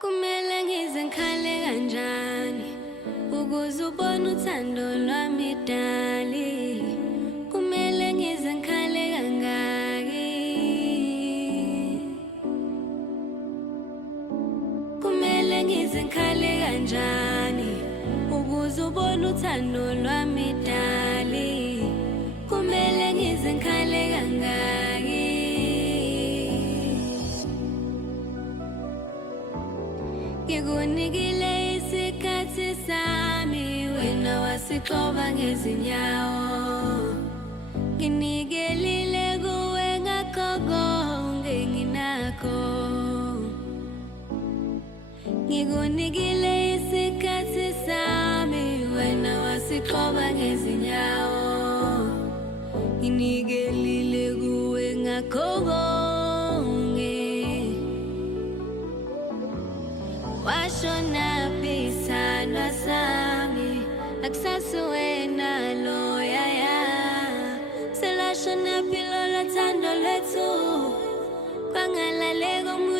Kumele ngize ngikhale kanjani ukuze ubone uthando lwami dali. Kumele ngize ngikhale kangaki. Kumele ngize ngikhale kanjani ukuze ubone uthando lwami dali. Kumele ngize ngikhale kangaki. Ngikunikile isikhathi sami, wena wasixova ngezinyawo. Nginikelile kuwe ngakho konke nginakho. Ngikunikile isikhathi sami, wena wasixova ngezinyawo. Nginikelile kuwe ngakho konke. Washona pisana sami, akusasu wena loyaya. Selashona pilo la thando lethu, kwangalale komu